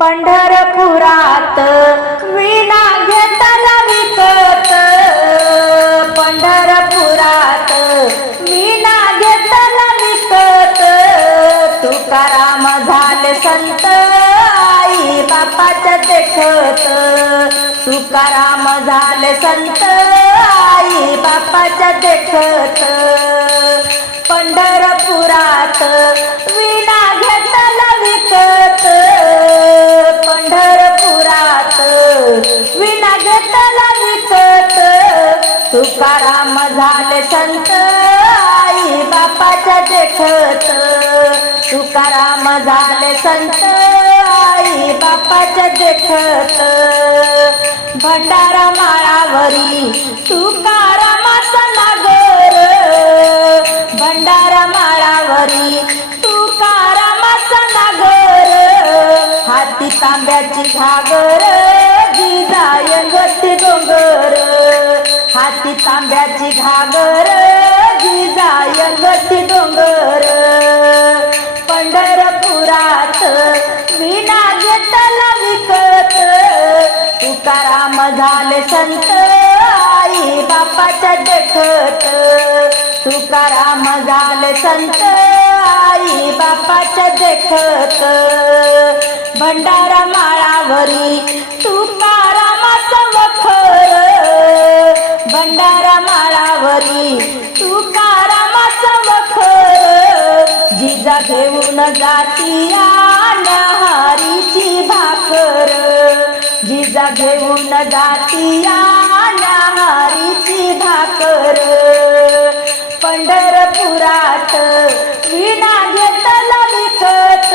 पंढरपुरात विणा घेताना विकत. पंढरपुरात विणा घेताना विकत. तुकाराम झाले संत आई बापाच्या देखत तुकाराम झाले संत आई बापाच्या देखत पंढरपुरात तुकाराम झाले संत आई बापाच्या देखत. तुकाराम झाले संत आई बापाच्या देखत. भंडारा माळावरी तुकारामाचा नागर. भंडारा माळावरी तुकारामाचा नागर. हाती तांब्याची घागर. हाती तांब्याची घागर जिजायंगती डोंगर. पंढरपुरात विना घेतला विकत तुकाराम झाले संत आई बापाच्या देखत. तुकाराम झाले संत आई बापाच्या देखत. भंडारा माळावरी तुका घेऊन जाती नहारीची भाकर. जिजा घेऊन जाती नहारीची भाकर. पंढरपुरात विना घेतला विकत.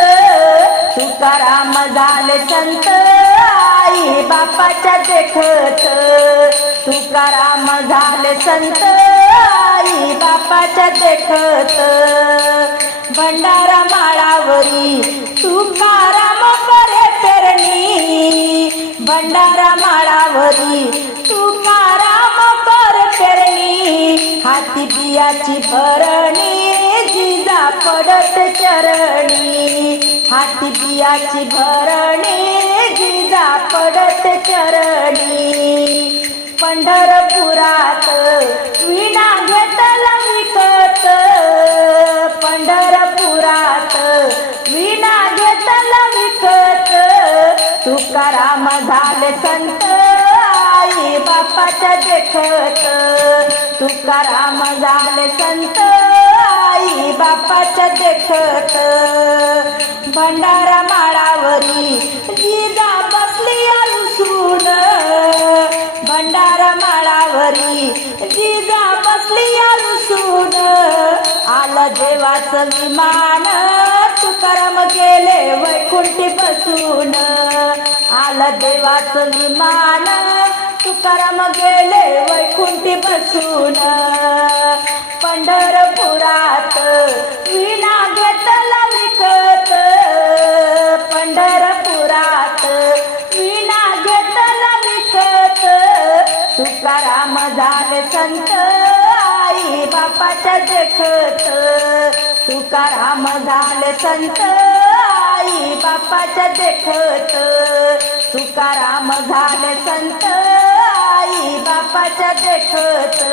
तुकाराम झाले संत आई बापाच्या देखत. तुकाराम झाले संत आई बापाच्या देखत. भंडारा माळावरी तुकाराम परे पेरणी. भंडारा माळावरी तुकाराम परे पेरणी. हाती बियाची भरणी जिजा पडत चरणी. हाती बियाची भरणी जिजा पडत चरणी. पंढरपुरात विना झाले संत. आई बापाच्या देखत. तुकाराम झाले संत. आई बापाच्या देखत. भंडारा माळावरी जिजा बसली अनुसून. भंडारा माळावरी जिजा बसली अनुसून. आलं देवाचं विमान. तुकाराम गेले वैकुंठी बसून आला देवाच विमान तुकाराम गेले वैकुंठी बसून पंढरपुरात विना घेतला विकत. पंढरपुरात विना घेतला विकत. तुकाराम झाले संत. आई बापाच्या देखत. तुकाराम झाले संत आई बापाच्या देखत. तुकाराम झाले संत आई बापाच्या देखत.